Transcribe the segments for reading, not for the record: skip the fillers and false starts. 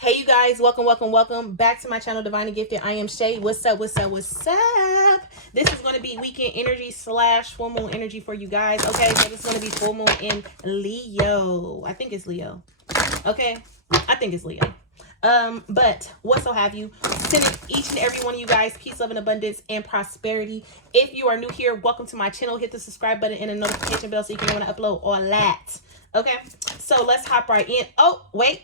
Hey you guys, welcome back to my channel, Divinely Gifted. I am Shay. What's up? This is going to be weekend energy slash full moon energy for you guys. Okay, so this is going to be full moon in Leo. I think it's Leo. Okay, I think it's Leo. But whatso have you, sending each and every one of you guys peace, love, and abundance and prosperity. If you are new here, welcome to my channel. Hit the subscribe button and the notification bell so you can know when I upload all that. Okay, so let's hop right in. Oh, wait.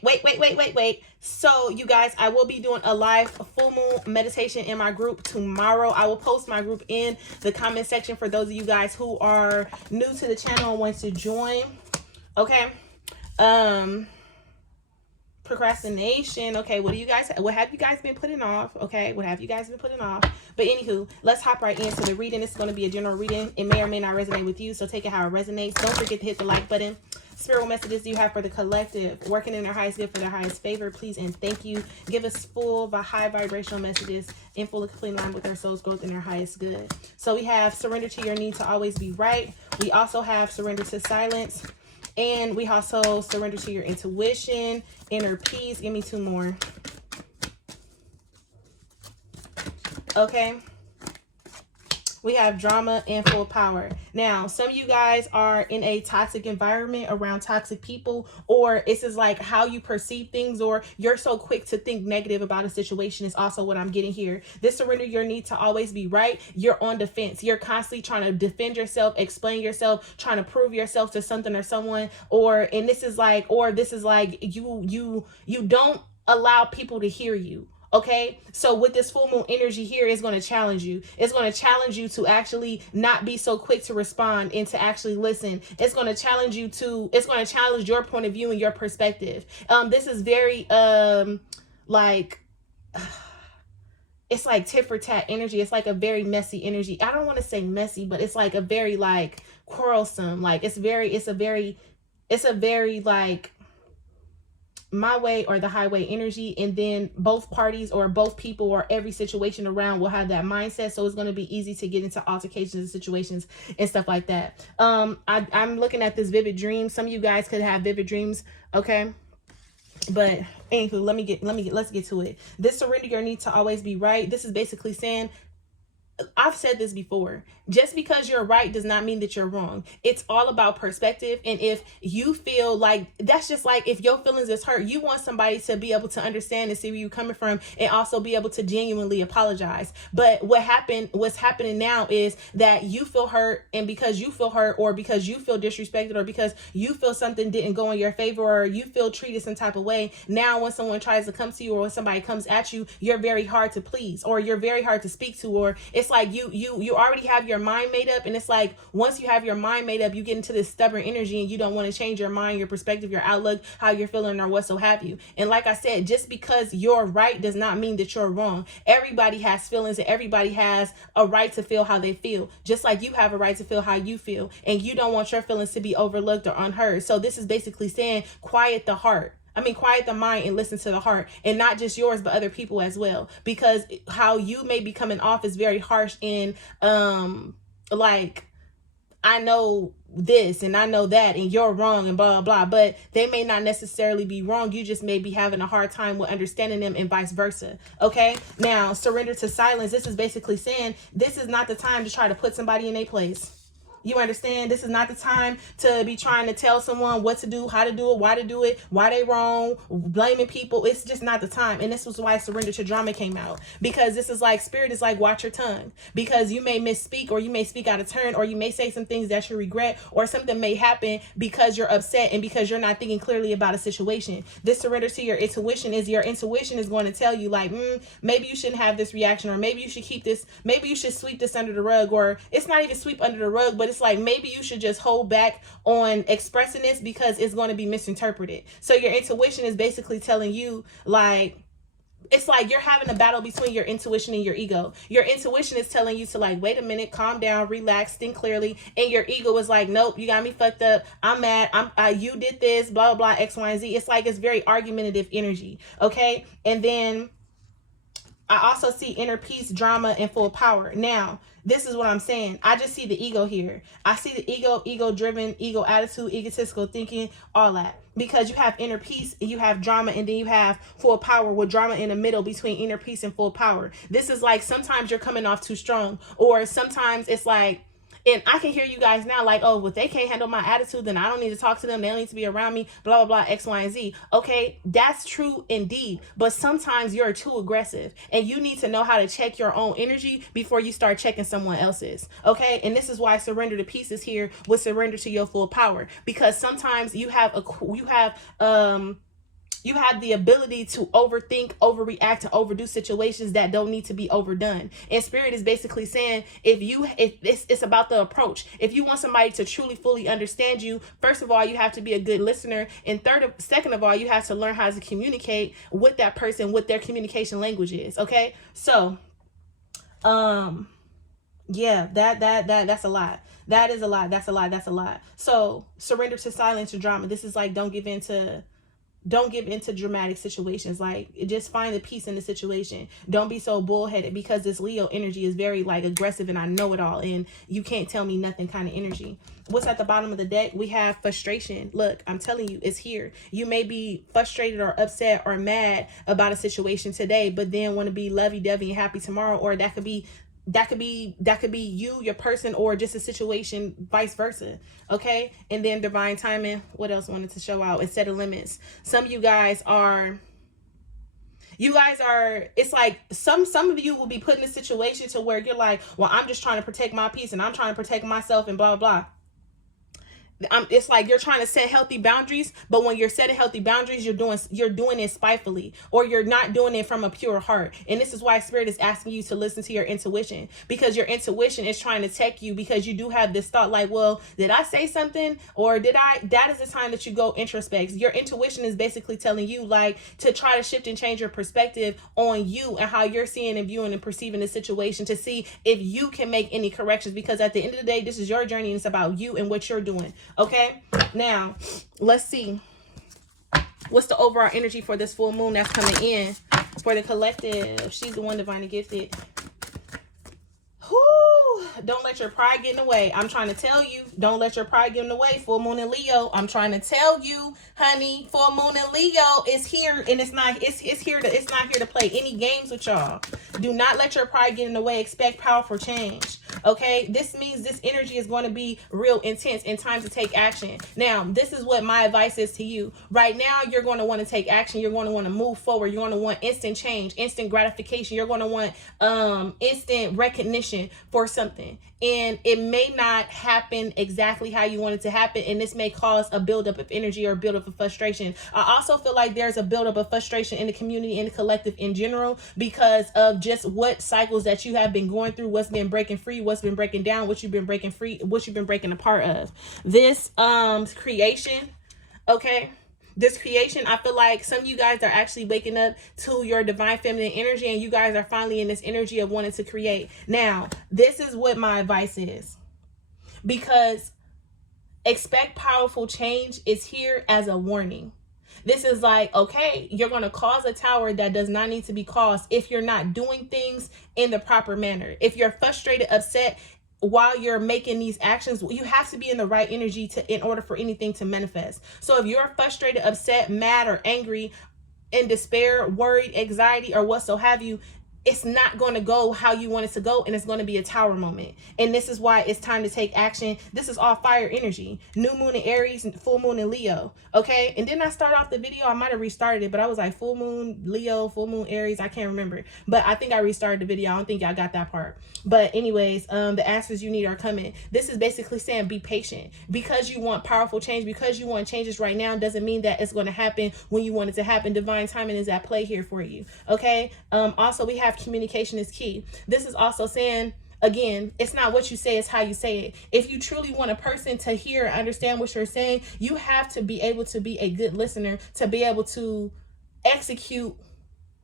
So you guys, I will be doing a live full moon meditation in my group tomorrow. I will post my group in the comment section for those of you guys who are new to the channel and want to join. Okay. Procrastination. Okay, what have you guys been putting off? Okay, what have you guys been putting off? But anywho, let's hop right into the reading. This is going to be a general reading. It may or may not resonate with you, so take it how it resonates. Don't forget to hit the like button. Spiritual messages do you have for the collective, working in their highest good for their highest favor, please and thank you. Give us full high vibrational messages in full and complete line with our soul's growth and their highest good. So we have surrender to your need to always be right. We also have surrender to silence. And we also surrender to your intuition, inner peace. Give me two more. Okay. We have drama and full power. Now, some of you guys are in a toxic environment around toxic people, or it's just like how you perceive things, or you're so quick to think negative about a situation is also what I'm getting here. This surrender your need to always be right. You're on defense. You're constantly trying to defend yourself, explain yourself, trying to prove yourself to something or someone, this is like you don't allow people to hear you. Okay, so with this full moon energy here, is going to challenge you. It's going to challenge you to actually not be so quick to respond and to actually listen. It's going to challenge it's going to challenge your point of view and your perspective. This is very, it's like tit for tat energy. It's like a very messy energy. I don't want to say messy, but it's like a very quarrelsome, it's a very my way or the highway energy, and then both parties or both people or every situation around will have that mindset, so it's going to be easy to get into altercations and situations and stuff like that. I'm looking at this vivid dream. Some of you guys could have vivid dreams. Okay, but anywho, let's get to it. This surrender your need to always be right. This is basically saying, I've said this before, just because you're right does not mean that you're wrong. It's all about perspective. And if you feel like, that's just like if your feelings is hurt, you want somebody to be able to understand and see where you're coming from, and also be able to genuinely apologize. But what's happening now is that you feel hurt, and because you feel hurt, or because you feel disrespected, or because you feel something didn't go in your favor, or you feel treated some type of way, now when someone tries to come to you, or when somebody comes at you, you're very hard to please, or you're very hard to speak to, or it's like you already have your mind made up. And it's like, once you have your mind made up, you get into this stubborn energy, and you don't want to change your mind, your perspective, your outlook, how you're feeling, or what so have you. And like I said, just because you're right does not mean that you're wrong. Everybody has feelings, and everybody has a right to feel how they feel, just like you have a right to feel how you feel, and you don't want your feelings to be overlooked or unheard. So this is basically saying, quiet the mind and listen to the heart, and not just yours, but other people as well. Because how you may be coming off is very harsh, and I know this and I know that, and you're wrong, and blah, blah, blah. But they may not necessarily be wrong. You just may be having a hard time with understanding them, and vice versa. Okay. Now, surrender to silence. This is basically saying, this is not the time to try to put somebody in their place. You understand? This is not the time to be trying to tell someone what to do, how to do it, why they wrong, blaming people. It's just not the time. And this was why surrender to drama came out. Because this is like, spirit is like, watch your tongue. Because you may misspeak, or you may speak out of turn, or you may say some things that you regret, or something may happen because you're upset and because you're not thinking clearly about a situation. This surrender to your intuition is going to tell you like, maybe you shouldn't have this reaction, or maybe you should keep this, maybe you should sweep this under the rug, or it's not even sweep under the rug, but it's like, maybe you should just hold back on expressing this because it's going to be misinterpreted. So your intuition is basically telling you, like, it's like you're having a battle between your intuition and your ego. Your intuition is telling you to like, wait a minute, calm down, relax, think clearly. And your ego is like, nope, you got me fucked up. I'm mad. You did this, blah, blah, blah, X, Y, and Z. It's like, it's very argumentative energy. Okay. And then I also see inner peace, drama, and full power. Now, this is what I'm saying. I just see the ego here. I see the ego driven, ego attitude, egotistical thinking, all that. Because you have inner peace, you have drama, and then you have full power with drama in the middle between inner peace and full power. This is like sometimes you're coming off too strong, or sometimes it's like, and I can hear you guys now like, oh, if they can't handle my attitude, then I don't need to talk to them. They don't need to be around me, blah, blah, blah, X, Y, and Z. Okay, that's true indeed. But sometimes you're too aggressive and you need to know how to check your own energy before you start checking someone else's. Okay, and this is why surrender to peace is here with surrender to your full power. Because sometimes you have the ability to overthink, overreact, and overdo situations that don't need to be overdone. And Spirit is basically saying, if it's about the approach. If you want somebody to truly, fully understand you, first of all, you have to be a good listener. And second of all, you have to learn how to communicate with that person, what their communication language is. Okay. So, yeah, that's a lot. That is a lot. That's a lot. That's a lot. So surrender to silence or drama. This is like, don't give into dramatic situations. Like, just find the peace in the situation. Don't be so bullheaded, because this Leo energy is very like aggressive and I know it all and you can't tell me nothing kind of energy. What's at the bottom of the deck? We have frustration. Look, I'm telling you, it's here. You may be frustrated or upset or mad about a situation today, but then want to be lovey-dovey and happy tomorrow. Or that could be you, your person, or just a situation, vice versa. Okay. And then divine timing. What else wanted to show out? Set of limits. Some of you guys are, it's like some of you will be put in a situation to where you're like, well, I'm just trying to protect my peace and I'm trying to protect myself and blah, blah, blah. It's like you're trying to set healthy boundaries, but when you're setting healthy boundaries, you're doing it spitefully, or you're not doing it from a pure heart. And this is why Spirit is asking you to listen to your intuition, because your intuition is trying to tech you, because you do have this thought like, well, did I say something, or that is the time that you go introspect. Your intuition is basically telling you like to try to shift and change your perspective on you and how you're seeing and viewing and perceiving the situation, to see if you can make any corrections, because at the end of the day, this is your journey and it's about you and what you're doing. Okay, now let's see what's the overall energy for this full moon that's coming in for the collective. She's the one divinely gifted. Whoo, don't let your pride get in the way. I'm trying to tell you, don't let your pride get in the way. Full moon in Leo. I'm trying to tell you, honey, full moon in Leo is here, and it's not here to play any games with y'all. Do not let your pride get in the way. Expect powerful change. Okay, this means this energy is going to be real intense and time to take action. Now, this is what my advice is to you. Right now, you're going to want to take action. You're going to want to move forward. You're going to want instant change, instant gratification. You're going to want instant recognition for something. And it may not happen exactly how you want it to happen. And this may cause a buildup of energy or buildup of frustration. I also feel like there's a buildup of frustration in the community and the collective in general, because of just what cycles that you have been going through, what's been breaking free, what's been breaking down, what you've been breaking free, what you've been breaking apart of. This creation, okay? This creation, I feel like some of you guys are actually waking up to your divine feminine energy, and you guys are finally in this energy of wanting to create. Now, this is what my advice is, because expect powerful change is here as a warning. This is like, okay, you're going to cause a tower that does not need to be caused if you're not doing things in the proper manner. If you're frustrated, upset, while you're making these actions, you have to be in the right energy in order for anything to manifest. So if you're frustrated, upset, mad, or angry, in despair, worried, anxiety, or what so have you, it's not going to go how you want it to go, and it's going to be a tower moment. And this is why it's time to take action. This is all fire energy. New moon in Aries, full moon in Leo. Okay, and then I start off the video, I might have restarted it, but I was like full moon Leo, full moon Aries, I can't remember, but I think I restarted the video. I don't think y'all got that part. But anyways, the answers you need are coming. This is basically saying be patient. Because you want powerful change, because you want changes right now, doesn't mean that it's going to happen when you want it to happen. Divine timing is at play here for you. Okay, also we have communication is key. This is also saying, again, it's not what you say, it's how you say it. If you truly want a person to hear and understand what you're saying, you have to be able to be a good listener, to be able to execute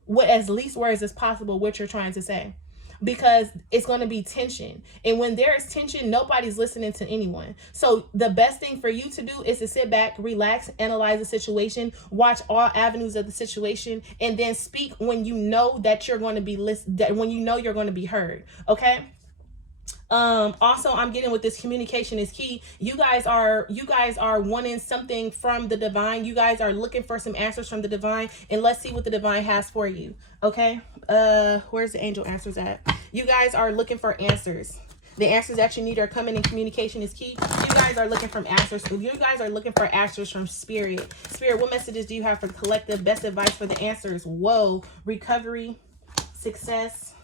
what as least words as possible what you're trying to say. because it's going to be tension. And when there is tension, nobody's listening to anyone. So the best thing for you to do is to sit back, relax, analyze the situation, watch all avenues of the situation, and then speak when you know that you're going to be listened, when you know you're going to be heard. Okay. Also, I'm getting with this, communication is key. You guys are wanting something from the divine. You guys are looking for some answers from the divine, and let's see what the divine has for you. Okay. Where's the angel answers at? You guys are looking for answers. The answers that you need are coming, and communication is key. You guys are looking for answers. You guys are looking for answers from Spirit. Spirit, what messages do you have for the collective? Best advice for the answers. Whoa. Recovery, success,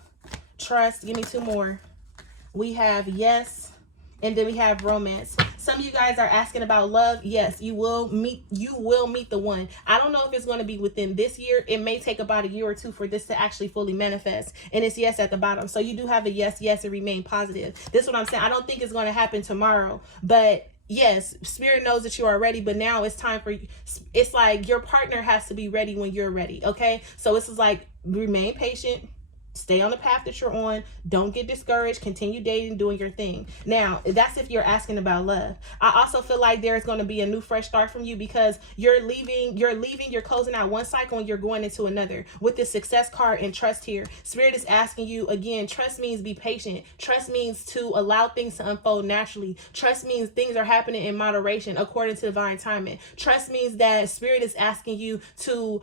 trust. Give me two more. We have yes, and then we have romance. Some of you guys are asking about love. Yes, you will meet the one. I don't know if it's going to be within this year. It may take about a year or two for this to actually fully manifest. And it's yes at the bottom. So you do have a yes, and remain positive. This is what I'm saying. I don't think it's going to happen tomorrow, but yes, Spirit knows that you are ready, but now it's time for you. It's like your partner has to be ready when you're ready. Okay. So this is like, remain patient. Stay on the path that you're on. Don't get discouraged. Continue dating, doing your thing. Now, that's if you're asking about love. I also feel like there's going to be a new fresh start from you, because you're closing out one cycle and you're going into another. With this success card and trust here, Spirit is asking you again, trust means be patient. Trust means to allow things to unfold naturally. Trust means things are happening in moderation according to divine timing. Trust means that Spirit is asking you to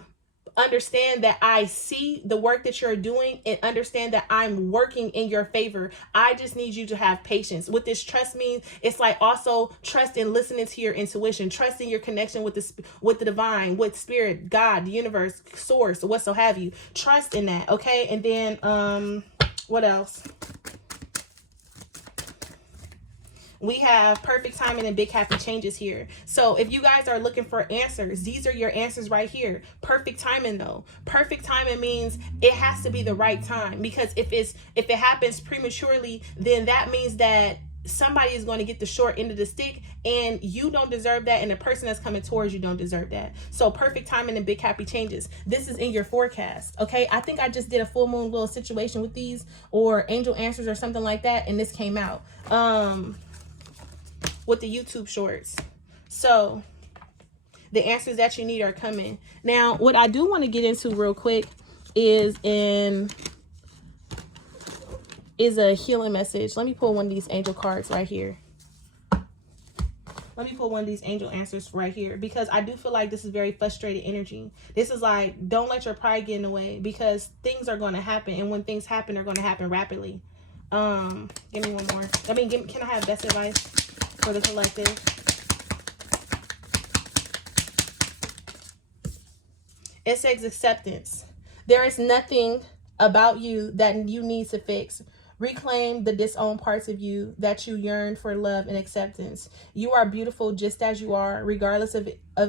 understand that I see the work that you're doing, and understand that I'm working in your favor. I just need you to have patience. What this trust means, it's like also trust in listening to your intuition, trust in your connection with the divine, with Spirit, God, the universe, source, what so have you. Trust in that. Okay. And then what else? We have perfect timing and big happy changes here. So if you guys are looking for answers, these are your answers right here. Perfect timing though. Perfect timing means it has to be the right time, because if it happens prematurely, then that means that somebody is going to get the short end of the stick, and you don't deserve that, and the person that's coming towards you don't deserve that. So perfect timing and big happy changes. This is in your forecast. Okay. I think I just did a full moon little situation with these, or angel answers or something like that, and this came out with the YouTube shorts. So the answers that you need are coming. Now, what I do want to get into real quick is a healing message. Let me pull one of these angel cards right here. Let me pull one of these angel answers right here, because I do feel like this is very frustrated energy. This is like, don't let your pride get in the way, because things are going to happen, and when things happen, they're going to happen rapidly. Give me one more. Can I have best advice for the collective? It says acceptance. There is nothing about you that you need to fix. Reclaim the disowned parts of you that you yearn for love and acceptance. You are beautiful just as you are, regardless of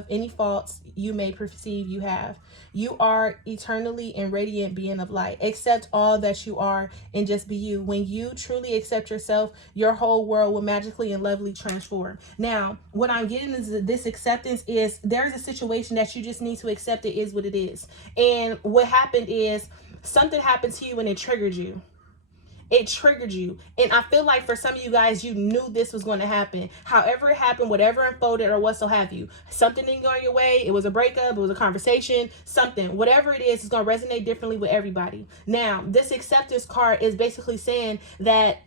any faults you may perceive you have. You are eternally and radiant being of light. Accept all that you are and just be you. When you truly accept yourself, your whole world will magically and lovely transform. Now, what I'm getting is this acceptance is there's a situation that you just need to accept. It is what it is. And what happened is something happened to you and it triggered you. It triggered you. And I feel like for some of you guys, you knew this was going to happen. However it happened, whatever unfolded or what so have you. Something didn't go your way. It was a breakup. It was a conversation. Something. Whatever it is going to resonate differently with everybody. Now, this acceptance card is basically saying that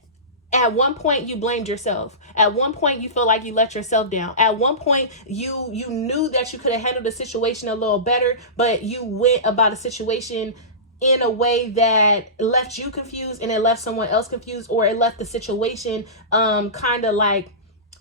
at one point you blamed yourself. At one point you feel like you let yourself down. At one point you knew that you could have handled the situation a little better, but you went about a situation in a way that left you confused, and it left someone else confused, or it left the situation kind of like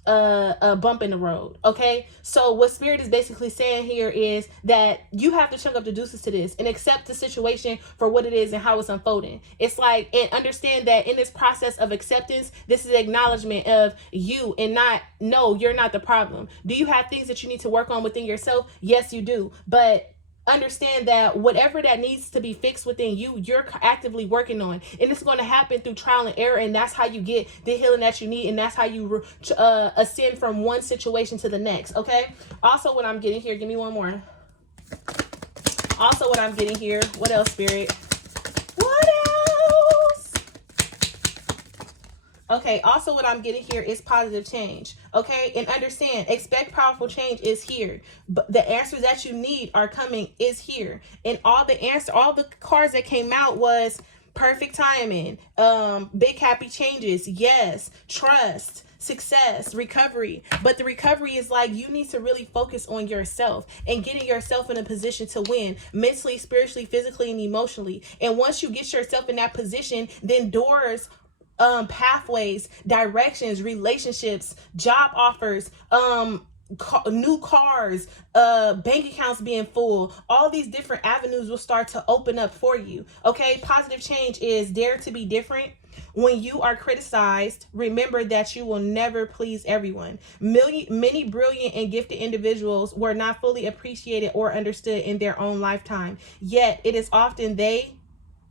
a bump in the road. Okay, so what Spirit is basically saying here is that you have to chunk up the deuces to this and accept the situation for what it is and how it's unfolding. It's like, and understand that in this process of acceptance, this is acknowledgement of you, and not, no, you're not the problem. Do you have things that you need to work on within yourself? Yes, you do. But understand that whatever that needs to be fixed within you, you're actively working on, and it's going to happen through trial and error, and that's how you get the healing that you need, and that's how you ascend from one situation to the next. Okay, also what I'm getting here, give me one more. Also what I'm getting here, what else, Spirit? What else? Okay, also what I'm getting here is positive change. Okay, and understand, expect powerful change is here. But the answers that you need are coming is here. And all the cards that came out was perfect timing, big happy changes, yes, trust, success, recovery. But the recovery is like, you need to really focus on yourself and getting yourself in a position to win mentally, spiritually, physically, and emotionally. And once you get yourself in that position, then doors, pathways, directions, relationships, job offers, new cars, bank accounts being full, all these different avenues will start to open up for you. Okay, positive change is dare to be different. When you are criticized, remember that you will never please everyone. Many brilliant and gifted individuals were not fully appreciated or understood in their own lifetime, yet it is often they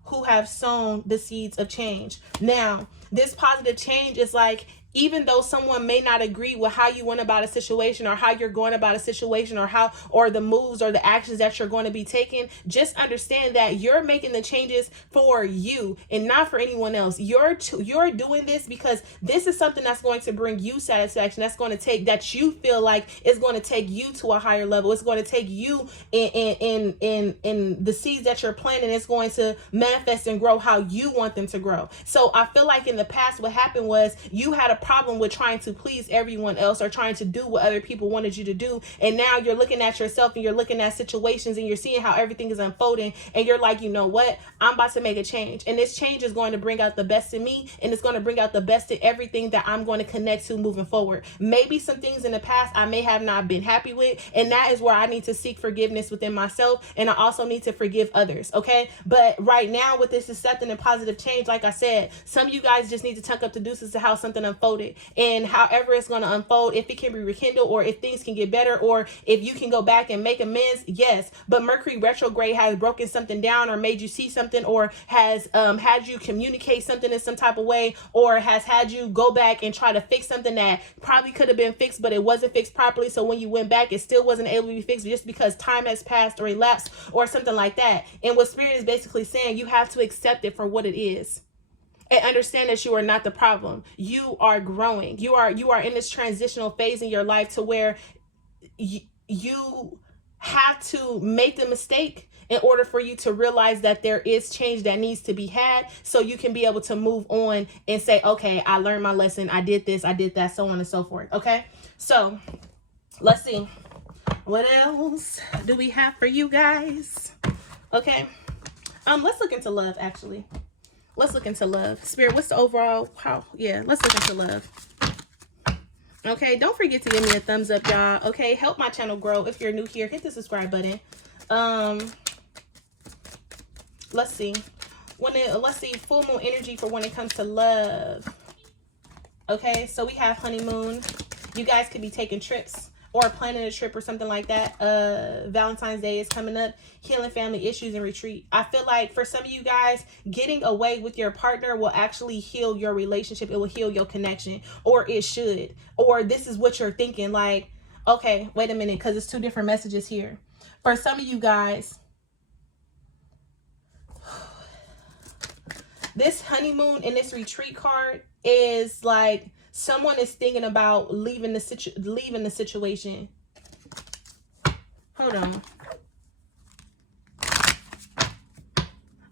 who have sown the seeds of change. Now, this positive change is like, even though someone may not agree with how you went about a situation, or how you're going about a situation, or the moves or the actions that you're going to be taking, just understand that you're making the changes for you and not for anyone else. You're doing this because this is something that's going to bring you satisfaction. That's going to take, that you feel like is going to take you to a higher level. It's going to take you in the seeds that you're planting. It's going to manifest and grow how you want them to grow. So I feel like in the past, what happened was you had a problem with trying to please everyone else or trying to do what other people wanted you to do. And now you're looking at yourself and you're looking at situations and you're seeing how everything is unfolding. And you're like, you know what? I'm about to make a change. And this change is going to bring out the best in me. And it's going to bring out the best in everything that I'm going to connect to moving forward. Maybe some things in the past I may have not been happy with. And that is where I need to seek forgiveness within myself. And I also need to forgive others. Okay. But right now with this accepting and positive change, like I said, some of you guys just need to tuck up the deuces to how something unfolded. And however it's going to unfold, if it can be rekindled, or if things can get better, or if you can go back and make amends, yes. But Mercury retrograde has broken something down, or made you see something, or has had you communicate something in some type of way, or has had you go back and try to fix something that probably could have been fixed, but it wasn't fixed properly. So when you went back, it still wasn't able to be fixed just because time has passed or elapsed or something like that. And what Spirit is basically saying, you have to accept it for what it is. And understand that you are not the problem. You are growing. You are in this transitional phase in your life to where you have to make the mistake in order for you to realize that there is change that needs to be had, so you can be able to move on and say, okay, I learned my lesson. I did this, I did that, so on and so forth. Okay. So let's see. What else do we have for you guys? Okay. Let's look into love, actually. Let's look into love. Spirit, what's the overall? Let's look into love. Okay, don't forget to give me a thumbs up, y'all. Okay, help my channel grow. If you're new here, hit the subscribe button. Let's see. Let's see full moon energy for when it comes to love. Okay, so we have honeymoon. You guys could be taking trips or planning a trip or something like that. Valentine's Day is coming up. Healing family issues and retreat. I feel like for some of you guys, getting away with your partner will actually heal your relationship. It will heal your connection, or it should. Or this is what you're thinking, like, okay, wait a minute, because it's two different messages here. For some of you guys, this honeymoon and this retreat card is like, someone is thinking about leaving the situation. Hold on.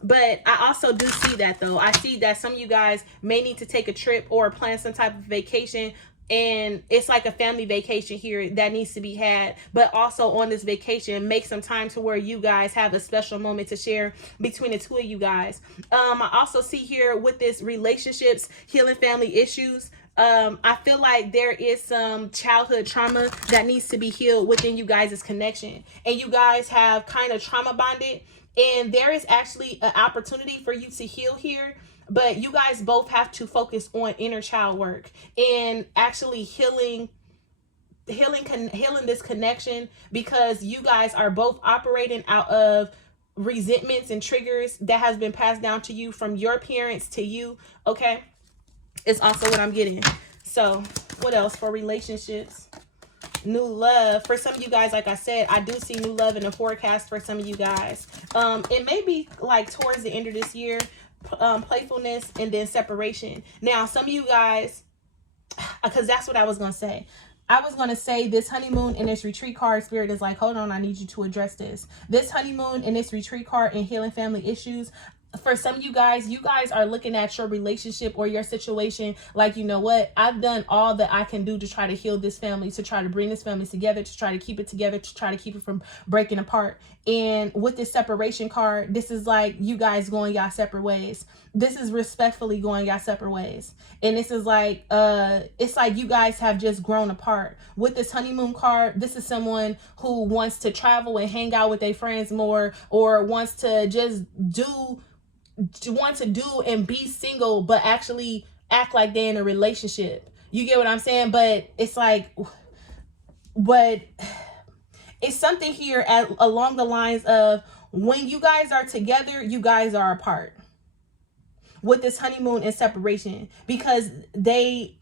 But I also do see that, though. I see that some of you guys may need to take a trip or plan some type of vacation. And it's like a family vacation here that needs to be had. But also on this vacation, make some time to where you guys have a special moment to share between the two of you guys. I also see here with this relationships, healing family issues. I feel like there is some childhood trauma that needs to be healed within you guys' connection. And you guys have kind of trauma bonded. And there is actually an opportunity for you to heal here. But you guys both have to focus on inner child work and actually healing this connection, because you guys are both operating out of resentments and triggers that has been passed down to you from your parents to you. Okay. It's also what I'm getting. So what else for relationships? New love. For some of you guys, like I said, I do see new love in the forecast for some of you guys. It may be like towards the end of this year. playfulness, and then separation. Now, some of you guys, because that's what I was going to say. I was going to say this honeymoon and this retreat card, Spirit is like, hold on, I need you to address this. This honeymoon and this retreat card and healing family issues, for some of you guys are looking at your relationship or your situation like, you know what, I've done all that I can do to try to heal this family, to try to bring this family together, to try to keep it together, to try to keep it from breaking apart. And with this separation card, this is like you guys going y'all separate ways. This is respectfully going y'all separate ways. And this is like, it's like you guys have just grown apart. With this honeymoon card, this is someone who wants to travel and hang out with their friends more, or wants to just do and be single, but actually act like they're in a relationship. You get what I'm saying? But it's like, but it's something here along the lines of, when you guys are together, you guys are apart with this honeymoon and separation, because it's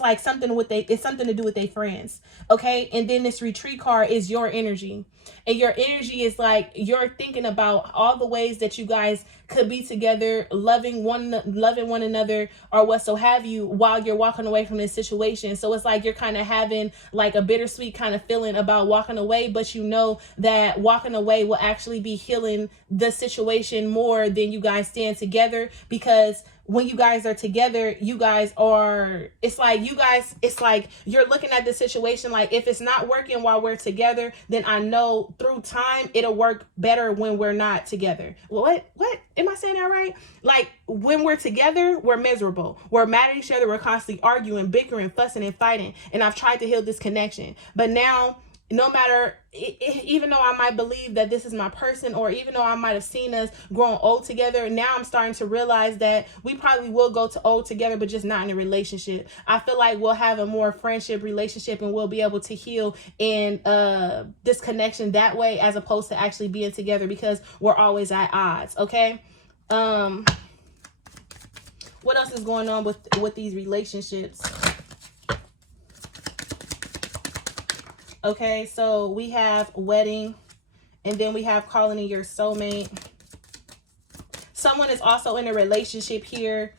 like something it's something to do with their friends. Okay. And then this retreat card is your energy, and your energy is like, you're thinking about all the ways that you guys could be together, loving one another, or what so have you, while you're walking away from this situation. So it's like you're kind of having like a bittersweet kind of feeling about walking away, but you know that walking away will actually be healing the situation more than you guys stand together. Because when you guys are together, it's like you're looking at the situation like, if it's not working while we're together, then I know through time it'll work better when we're not together. What am I saying that right? Like, when we're together, we're miserable, we're mad at each other, we're constantly arguing, bickering, fussing, and fighting. And I've tried to heal this connection, but now, no matter, even though I might believe that this is my person, or even though I might have seen us growing old together, now I'm starting to realize that we probably will go to old together, but just not in a relationship. I feel like we'll have a more friendship relationship, and we'll be able to heal in this connection that way, as opposed to actually being together, because we're always at odds. Okay. What else is going on with these relationships? Okay, so we have wedding, and then we have calling in your soulmate. Someone is also in a relationship here.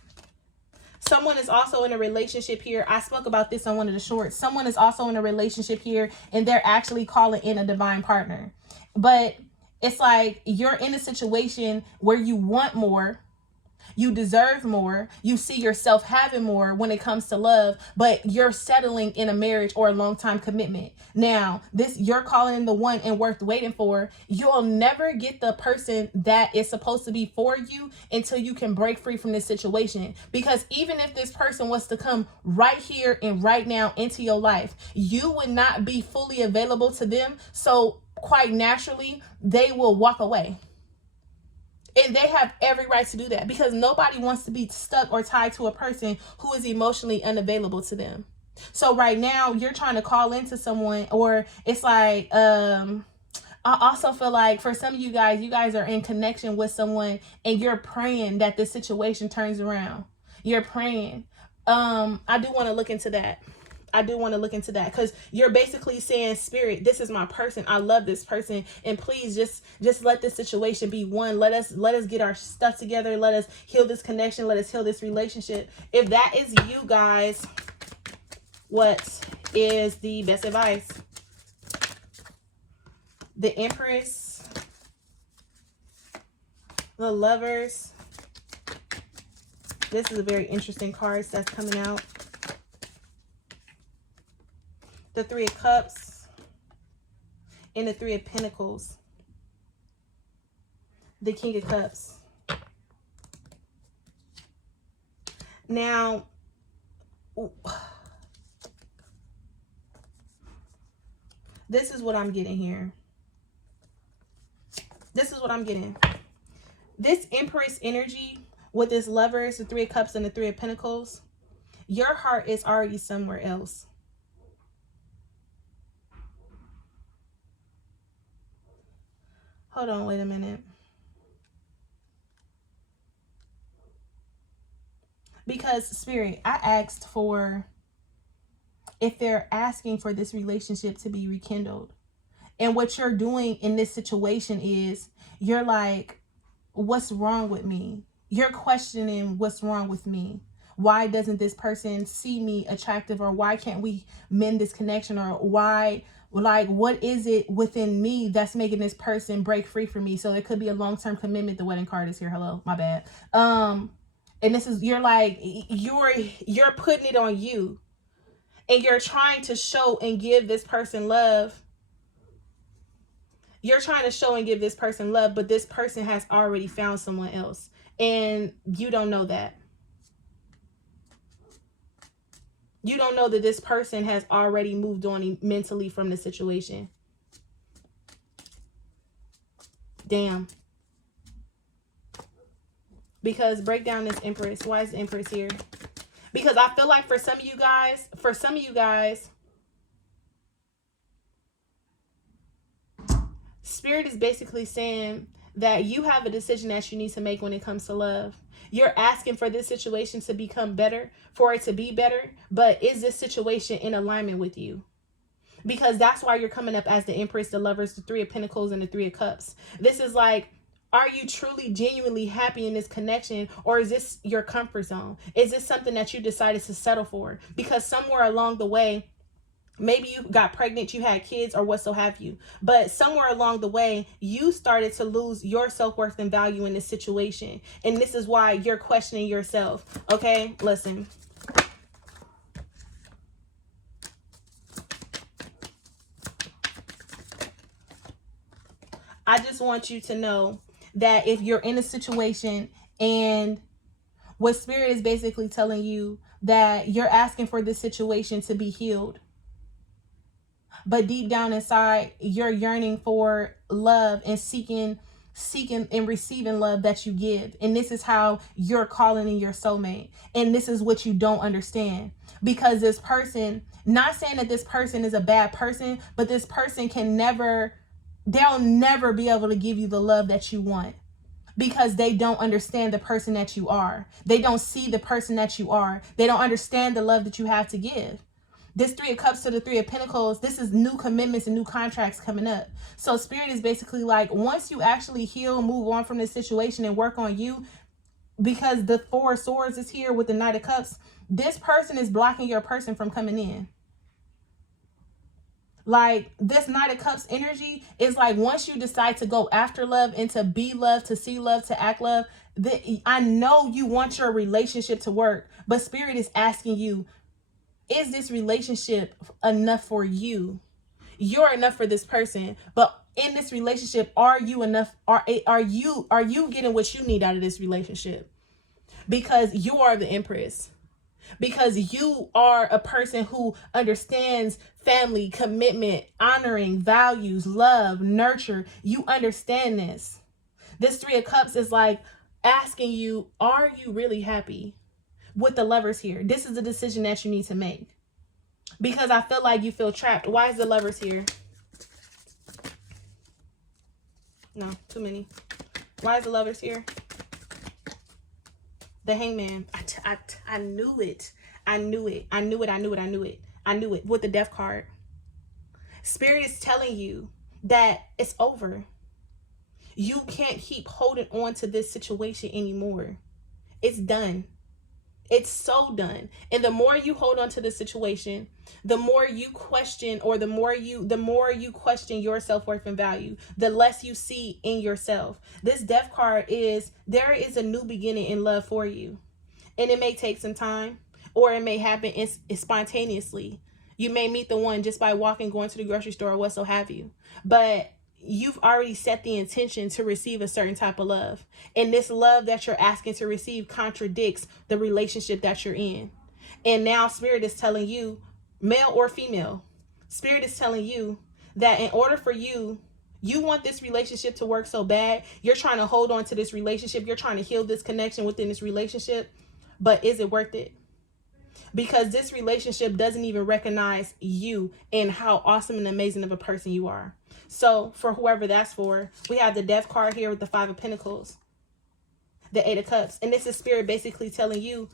I spoke about this on one of the shorts. Someone is also in a relationship here, and they're actually calling in a divine partner. But it's like you're in a situation where you want more. You deserve more. You see yourself having more when it comes to love, but you're settling in a marriage or a long-time commitment. Now, you're calling in the one and worth waiting for. You'll never get the person that is supposed to be for you until you can break free from this situation. Because even if this person was to come right here and right now into your life, you would not be fully available to them. So quite naturally, they will walk away. And they have every right to do that, because nobody wants to be stuck or tied to a person who is emotionally unavailable to them. So right now you're trying to call into someone, or it's like, I also feel like for some of you guys are in connection with someone, and you're praying that this situation turns around. You're praying. I do want to look into that. Because you're basically saying, Spirit, this is my person. I love this person, and please just let this situation be one. Let us get our stuff together. Let us heal this connection. Let us heal this relationship. If that is you guys, what is the best advice? The Empress, the Lovers. This is a very interesting card that's coming out. The Three of Cups and the Three of Pentacles. The King of Cups. Now, this is what I'm getting here. This Empress energy with this Lovers, the Three of Cups and the Three of Pentacles. Your heart is already somewhere else. Hold on, wait a minute. Because Spirit, I asked for if they're asking for this relationship to be rekindled. And what you're doing in this situation is you're like, what's wrong with me. You're questioning what's wrong with me. Why doesn't this person see me attractive, or why can't we mend this connection, or why, like, what is it within me that's making this person break free from me? So it could be a long-term commitment. The wedding card is here. Hello, my bad. And this is, you're like, you're putting it on you, and you're trying to show and give this person love. You're trying to show and give this person love, but this person has already found someone else, and you don't know that. You don't know that this person has already moved on mentally from the situation. Damn. Because break down this Empress. Why is the Empress here? Because I feel like for some of you guys, Spirit is basically saying that you have a decision that you need to make when it comes to love. You're asking for this situation to become better, for it to be better, but is this situation in alignment with you? Because that's why you're coming up as the Empress, the Lovers, the Three of Pentacles, and the Three of Cups. This is like, are you truly, genuinely happy in this connection, or is this your comfort zone? Is this something that you decided to settle for? Because somewhere along the way, maybe you got pregnant, you had kids, or what so have you. But somewhere along the way, you started to lose your self-worth and value in this situation. And this is why you're questioning yourself. Okay, listen. I just want you to know that if you're in a situation and what Spirit is basically telling you, that you're asking for this situation to be healed, but deep down inside, you're yearning for love and seeking and receiving love that you give. And this is how you're calling in your soulmate. And this is what you don't understand. Because this person, not saying that this person is a bad person, but this person can never, they'll never be able to give you the love that you want. Because they don't understand the person that you are. They don't see the person that you are. They don't understand the love that you have to give. This Three of Cups to the Three of Pentacles, this is new commitments and new contracts coming up. So Spirit is basically like, once you actually heal, move on from this situation and work on you, because the Four of Swords is here with the Knight of Cups, this person is blocking your person from coming in. Like, this Knight of Cups energy is like, once you decide to go after love and to be love, to see love, to act love, I know you want your relationship to work, but Spirit is asking you, is this relationship enough for you? You're enough for this person, but in this relationship, are you enough? Are you getting what you need out of this relationship? Because you are the Empress. Because you are a person who understands family, commitment, honoring, values, love, nurture. You understand this. This Three of Cups is like asking you, are you really happy? With the Lovers here, this is the decision that you need to make. Because I feel like you feel trapped. Why is the Lovers here? No, too many. Why is the Lovers here? The Hangman. I knew it. I knew it. I knew it. I knew it. I knew it. I knew it. With the Death card. Spirit is telling you that it's over. You can't keep holding on to this situation anymore. It's done. It's so done. And the more you hold on to the situation, the more you question, or the more you question your self-worth and value, the less you see in yourself. This Death card is, there is a new beginning in love for you. And it may take some time, or it may happen spontaneously. You may meet the one just by walking, going to the grocery store, or what so have you. But you've already set the intention to receive a certain type of love. And this love that you're asking to receive contradicts the relationship that you're in. And now Spirit is telling you, male or female, Spirit is telling you that in order for you want this relationship to work so bad. You're trying to hold on to this relationship. You're trying to heal this connection within this relationship. But is it worth it? Because this relationship doesn't even recognize you and how awesome and amazing of a person you are. So for whoever that's for, we have the Death card here with the Five of Pentacles, the Eight of Cups. And this is Spirit basically telling you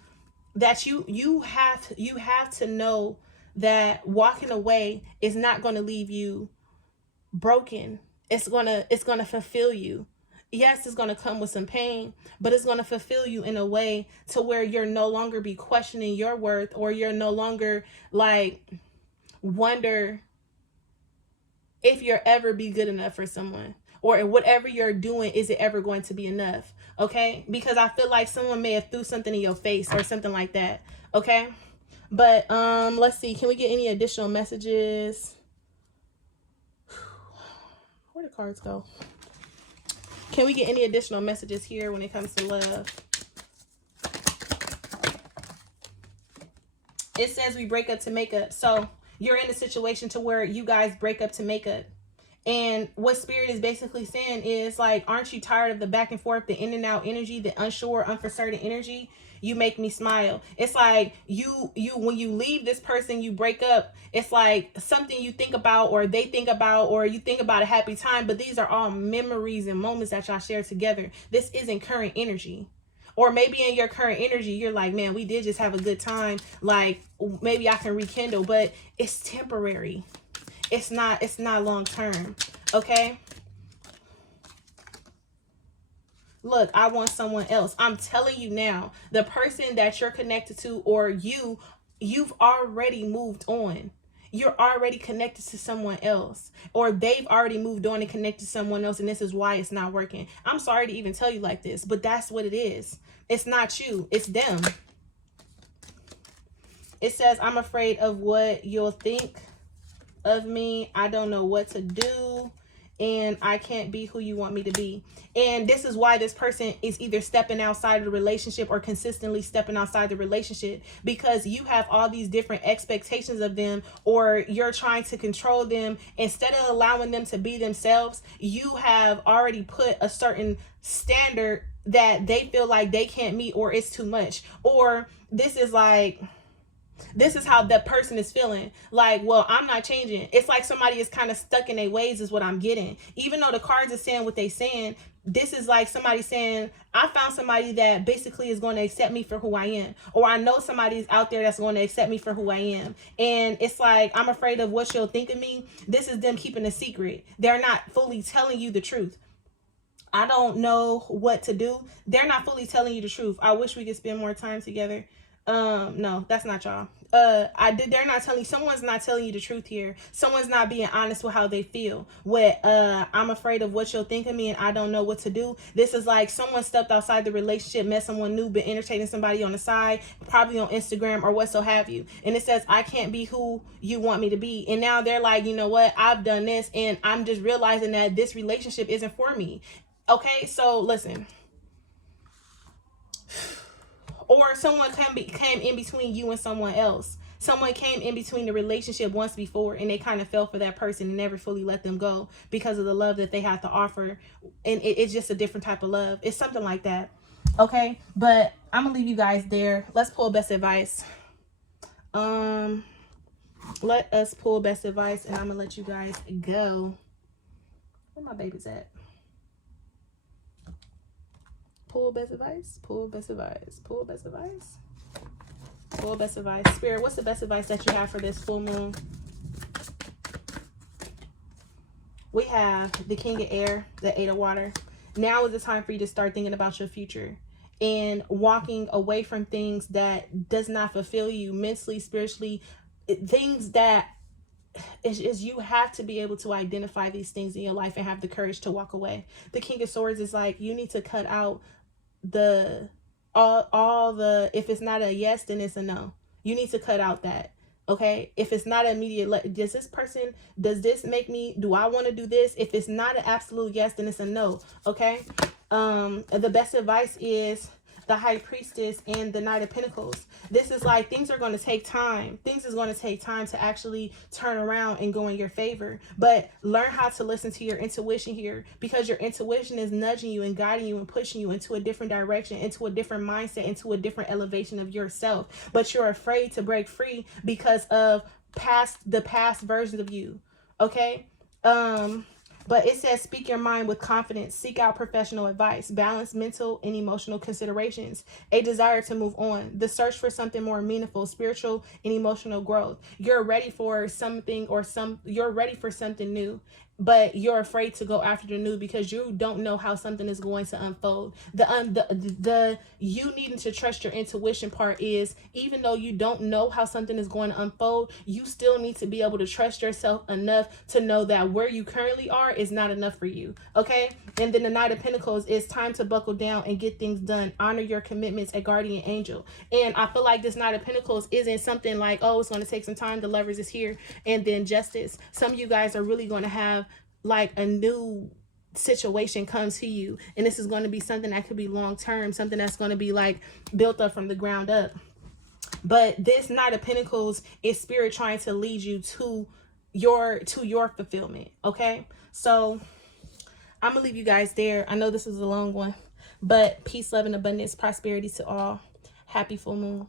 that you have to know that walking away is not going to leave you broken. It's gonna fulfill you. yes, it's going to come with some pain, but it's going to fulfill you in a way to where you're no longer be questioning your worth, or you're no longer like wonder if you're ever be good enough for someone, or whatever you're doing, is it ever going to be enough? Okay, because I feel like someone may have threw something in your face or something like that. Okay, but let's see, can we get any additional messages? Where the cards go? Can we get any additional messages here when it comes to love? It says we break up to make up. So you're in a situation to where you guys break up to make up. And what Spirit is basically saying is like, aren't you tired of the back and forth, the in and out energy, the unsure, uncertain energy? You make me smile. It's like you when you leave this person, you break up, it's like something you think about, or they think about, or you think about a happy time, but these are all memories and moments that y'all share together. This isn't current energy. Or maybe in your current energy, you're like, man, we did just have a good time. Like, maybe I can rekindle, but it's temporary. It's not long term. Okay. Look, I want someone else. I'm telling you now, the person that you're connected to, or you've already moved on. You're already connected to someone else, or they've already moved on and connected to someone else, and this is why it's not working. I'm sorry to even tell you like this, but that's what it is. It's not you, it's them. It says, I'm afraid of what you'll think of me. I don't know what to do, and I can't be who you want me to be. And this is why this person is either stepping outside of the relationship or consistently stepping outside the relationship, because you have all these different expectations of them, or you're trying to control them instead of allowing them to be themselves. You have already put a certain standard that they feel like they can't meet, or it's too much, or this is how that person is feeling. Like, well, I'm not changing. It's like somebody is kind of stuck in their ways is what I'm getting. Even though the cards are saying what they saying, this is like somebody saying, I found somebody that basically is going to accept me for who I am. Or I know somebody's out there that's going to accept me for who I am. And it's like, I'm afraid of what you'll think of me. This is them keeping a secret. They're not fully telling you the truth. I don't know what to do. They're not fully telling you the truth. I wish we could spend more time together. No, that's not y'all. They're not telling, someone's not telling you the truth here. Someone's not being honest with how they feel. I'm afraid of what you'll think of me, and I don't know what to do. This is like someone stepped outside the relationship, met someone new, been entertaining somebody on the side, probably on Instagram or what so have you. And it says, I can't be who you want me to be. And now they're like, you know what? I've done this, and I'm just realizing that this relationship isn't for me. Okay, so listen. Or someone came in between you and someone else. Someone came in between the relationship once before, and they kind of fell for that person and never fully let them go because of the love that they have to offer. And it's just a different type of love. It's something like that. Okay, but I'm gonna leave you guys there. Let's pull best advice. Let us pull best advice, and I'm gonna let you guys go. Where my babies at? Pull best advice, pull best advice, pull best advice, pull best advice. Spirit, what's the best advice that you have for this full moon? We have the King of Air, the Eight of Water. Now is the time for you to start thinking about your future and walking away from things that does not fulfill you mentally, spiritually, things that is you have to be able to identify these things in your life and have the courage to walk away. The King of Swords is like, you need to cut out all the, if it's not a yes, then it's a no. You need to cut out that. Okay, if it's not an immediate, does this make me, do I want to do this? If it's not an absolute yes, then it's a no. Okay, the best advice is the High Priestess and the Knight of Pentacles. This is like, things are going to take time. Things is going to take time to actually turn around and go in your favor. But learn how to listen to your intuition here, because your intuition is nudging you and guiding you and pushing you into a different direction, into a different mindset, into a different elevation of yourself. But you're afraid to break free because of the past versions of you. Okay? But it says, speak your mind with confidence, seek out professional advice, balance mental and emotional considerations, a desire to move on, the search for something more meaningful, spiritual and emotional growth. You're ready for something, you're ready for something new. but you're afraid to go after the new because you don't know how something is going to unfold. The you needing to trust your intuition part is, even though you don't know how something is going to unfold, you still need to be able to trust yourself enough to know that where you currently are is not enough for you. Okay. And then the Knight of Pentacles is time to buckle down and get things done. Honor your commitments, a guardian angel. And I feel like this Knight of Pentacles isn't something like, oh, it's going to take some time. The Lovers is here. And then Justice. Some of you guys are really going to have like a new situation come to you, and this is going to be something that could be long term, something that's going to be like built up from the ground up. But this Knight of Pentacles is spirit trying to lead you to your fulfillment. Okay, so I'm gonna leave you guys there. I know this is a long one, but peace, love, and abundance, prosperity to all. Happy full moon.